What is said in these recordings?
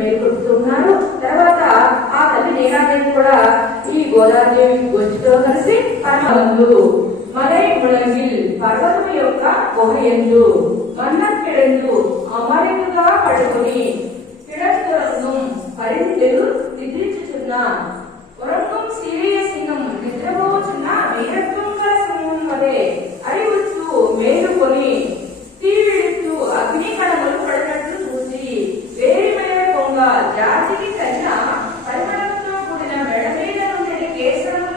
మేల్కొడుతున్నారు తర్వాత ఆ తల్లి నీరాదేవి కూడా ఈ గోదాదేవి గొంతుతో కలిసి పరమందు మలై ముళంగిల్ పర్వతం యొక్క గుహయందు మన్నర్ కిడందు అమరికగా పడుకుని కిడత్తురసం పరిధిలు జాతికి తగిన పరిమళంతో కూడిన మెడ మీద నుండి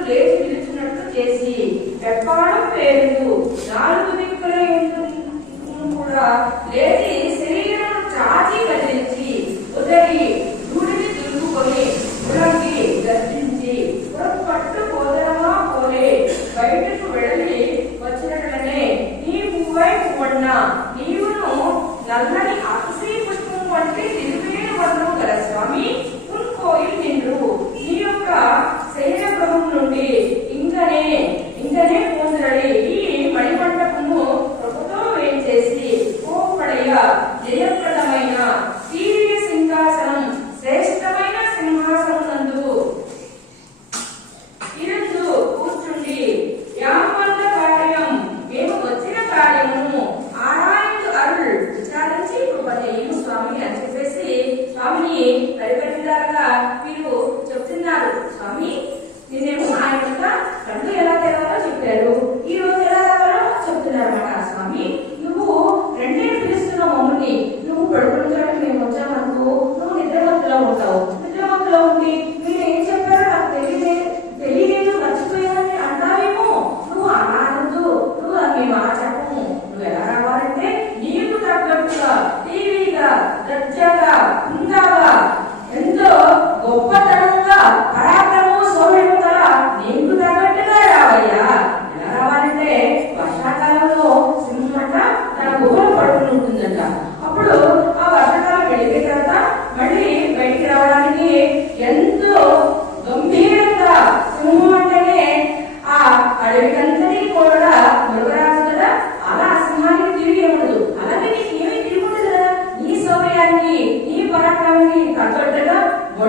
లేచి నిలుచున్నట్లు చేసి పెప్పాడం పేరు నాలుగు లేచి శరీరం చాచి కదిలించి ఉదరి గుడిని దులుపుకొని ఉలంగి పట్టు పోదనమా పోలే బయటకు వెళ్ళి వచ్చినట్లనే నీ పువ్వై పువ్వన్న నీవును నల్లని అతిశయ Me.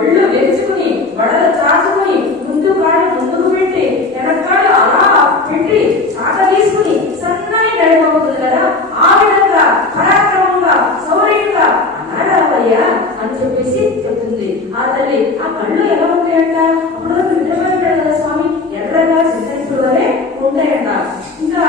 ఒళ్ళు వేసుకుని వడలు చాచుకుని ముందు కాళ్ళు ముందుకు పెట్టి వెనకాల అలా పెట్టి తీసుకుని సన్నాయి నడవవుతుంది కదా ఆ విధంగా పరాక్రమంగా సౌర్యంగా అనాడవయ్యా అని చెప్పేసి చెప్తుంది. ఆ తల్లి ఆ కళ్ళు ఎలా ఉంటాయంట? స్వామి. ఎర్రగా చిత్రించుడుగానే ఉంటాయంట ఇంకా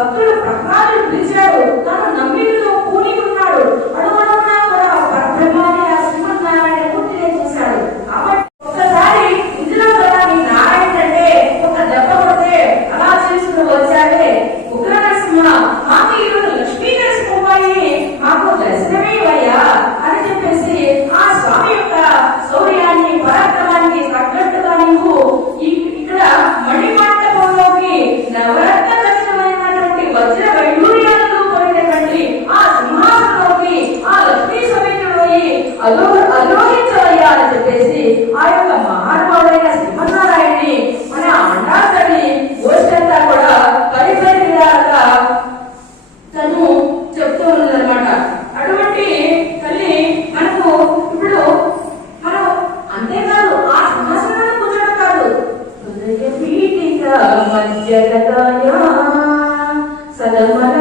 భక్తుడు ప్రహ్లాదుడు పిలిచాడు తను నమ్మిన చేసి ఆ యొక్క మహానుభావుడైన శ్రీమన్నారాయణని మన అన్నాథని గోష్టంతా కూడా పరిసర తను చెప్తూ ఉన్నదనమాట అటువంటి తల్లి మనకు ఇప్పుడు మనం అంతేకాదు ఆ సింహాసనాన్ని కూర్చోడం కాదు. పీఠిక మధ్యగతాయ సదమన